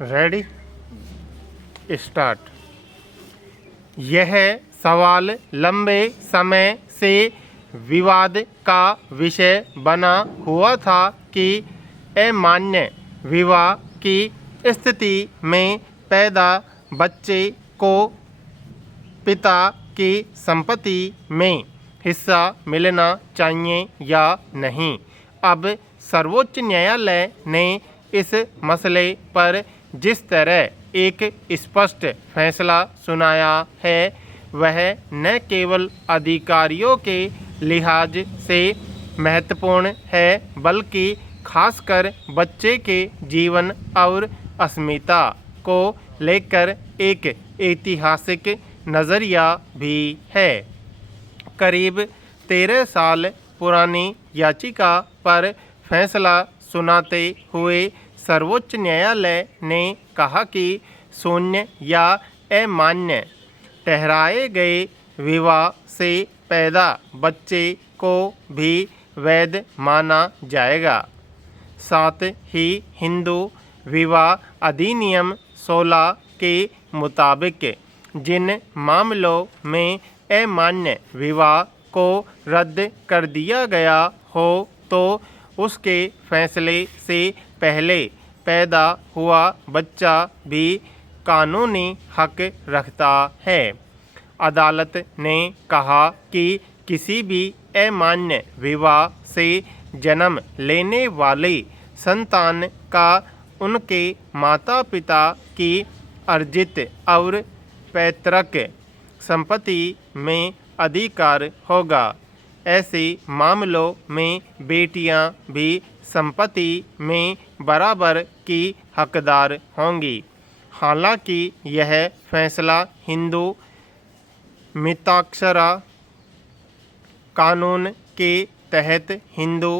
Ready start. यह सवाल लंबे समय से विवाद का विषय बना हुआ था कि अमान्य विवाह की स्थिति में पैदा बच्चे को पिता की संपत्ति में हिस्सा मिलना चाहिए या नहीं। अब सर्वोच्च न्यायालय ने इस मसले पर जिस तरह एक स्पष्ट फैसला सुनाया है वह न केवल अधिकारियों के लिहाज से महत्वपूर्ण है बल्कि खासकर बच्चे के जीवन और अस्मिता को लेकर एक ऐतिहासिक नज़रिया भी है। करीब 13 साल पुरानी याचिका पर फैसला सुनाते हुए सर्वोच्च न्यायालय ने कहा कि शून्य या अमान्य ठहराए गए विवाह से पैदा बच्चे को भी वैध माना जाएगा। साथ ही हिंदू विवाह अधिनियम 16 के मुताबिक जिन मामलों में अमान्य विवाह को रद्द कर दिया गया हो तो उसके फैसले से पहले पैदा हुआ बच्चा भी कानूनी हक रखता है। अदालत ने कहा कि किसी भी अमान्य विवाह से जन्म लेने वाले संतान का उनके माता पिता की अर्जित और पैतृक संपत्ति में अधिकार होगा। ऐसे मामलों में बेटियां भी संपत्ति में बराबर की हकदार होंगी। हालांकि यह फैसला हिंदू मिताक्षरा कानून के तहत हिंदू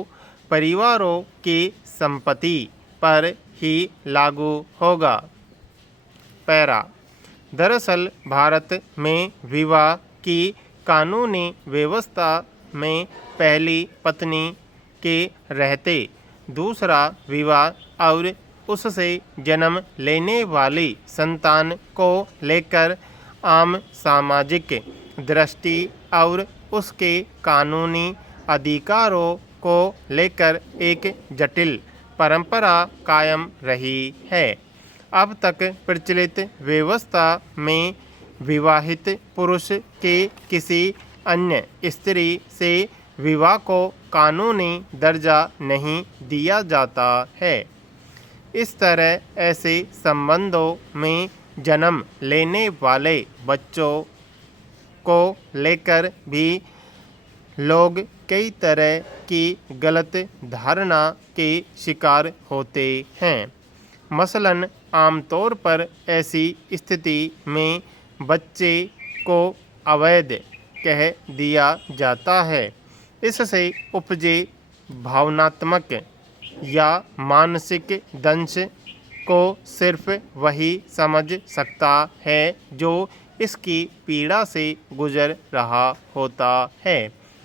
परिवारों की संपत्ति पर ही लागू होगा। पैरा। दरअसल भारत में विवाह की कानूनी व्यवस्था में पहली पत्नी के रहते दूसरा विवाह और उससे जन्म लेने वाली संतान को लेकर आम सामाजिक दृष्टि और उसके कानूनी अधिकारों को लेकर एक जटिल परंपरा कायम रही है। अब तक प्रचलित व्यवस्था में विवाहित पुरुष के किसी अन्य स्त्री से विवाह को कानूनी दर्जा नहीं दिया जाता है। इस तरह ऐसे संबंधों में जन्म लेने वाले बच्चों को लेकर भी लोग कई तरह की गलत धारणा के शिकार होते हैं। मसलन आमतौर पर ऐसी स्थिति में बच्चे को अवैध कह दिया जाता है। इससे उपजे भावनात्मक या मानसिक दंश को सिर्फ वही समझ सकता है जो इसकी पीड़ा से गुजर रहा होता है।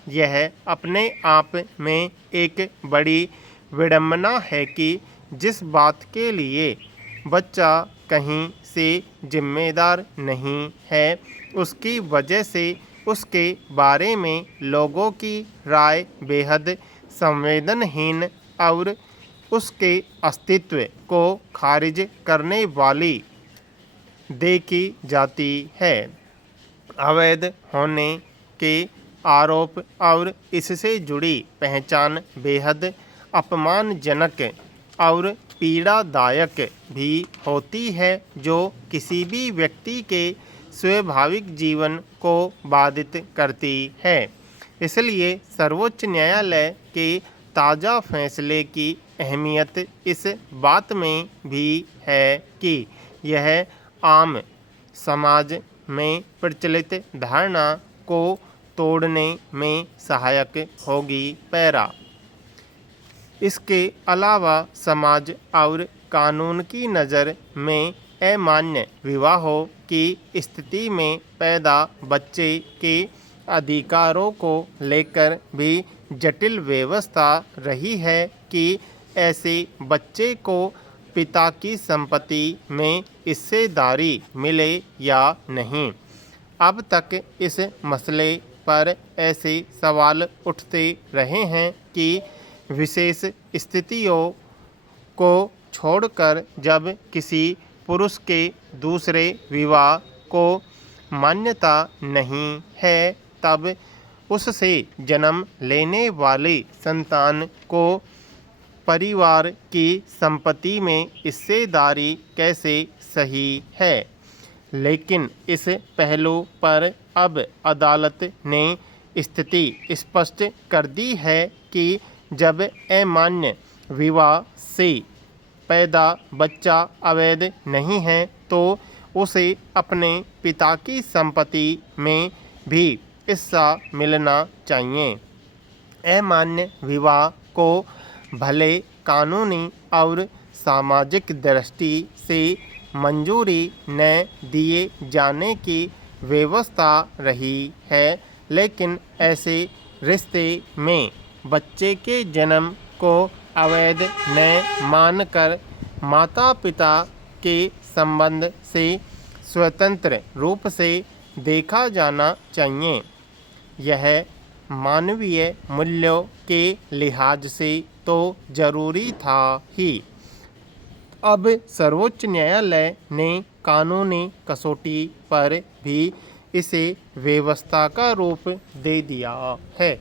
यह अपने आप में एक बड़ी विडंबना है कि जिस बात के लिए बच्चा कहीं से जिम्मेदार नहीं है उसकी वजह से उसके बारे में लोगों की राय बेहद संवेदनहीन और उसके अस्तित्व को खारिज करने वाली देखी जाती है। अवैध होने के आरोप और इससे जुड़ी पहचान बेहद अपमानजनक और पीड़ादायक भी होती है जो किसी भी व्यक्ति के स्वाभाविक जीवन को बाधित करती है। इसलिए सर्वोच्च न्यायालय के ताज़ा फैसले की अहमियत इस बात में भी है कि यह आम समाज में प्रचलित धारणा को तोड़ने में सहायक होगी। पैरा। इसके अलावा समाज और कानून की नज़र में अमान्य विवाहों की स्थिति में पैदा बच्चे के अधिकारों को लेकर भी जटिल व्यवस्था रही है कि ऐसे बच्चे को पिता की संपत्ति में हिस्सेदारी मिले या नहीं। अब तक इस मसले पर ऐसे सवाल उठते रहे हैं कि विशेष स्थितियों को छोड़कर जब किसी पुरुष के दूसरे विवाह को मान्यता नहीं है तब उससे जन्म लेने वाले संतान को परिवार की संपत्ति में हिस्सेदारी कैसे सही है। लेकिन इस पहलू पर अब अदालत ने स्थिति स्पष्ट कर दी है कि जब अमान्य विवाह से पैदा बच्चा अवैध नहीं है तो उसे अपने पिता की संपत्ति में भी हिस्सा मिलना चाहिए। अमान्य विवाह को भले कानूनी और सामाजिक दृष्टि से मंजूरी न दिए जाने की व्यवस्था रही है, लेकिन ऐसे रिश्ते में बच्चे के जन्म को अवैध न मानकर माता पिता के संबंध से स्वतंत्र रूप से देखा जाना चाहिए। यह मानवीय मूल्यों के लिहाज से तो जरूरी था ही। अब सर्वोच्च न्यायालय ने कानूनी कसौटी पर भी इसे व्यवस्था का रूप दे दिया है।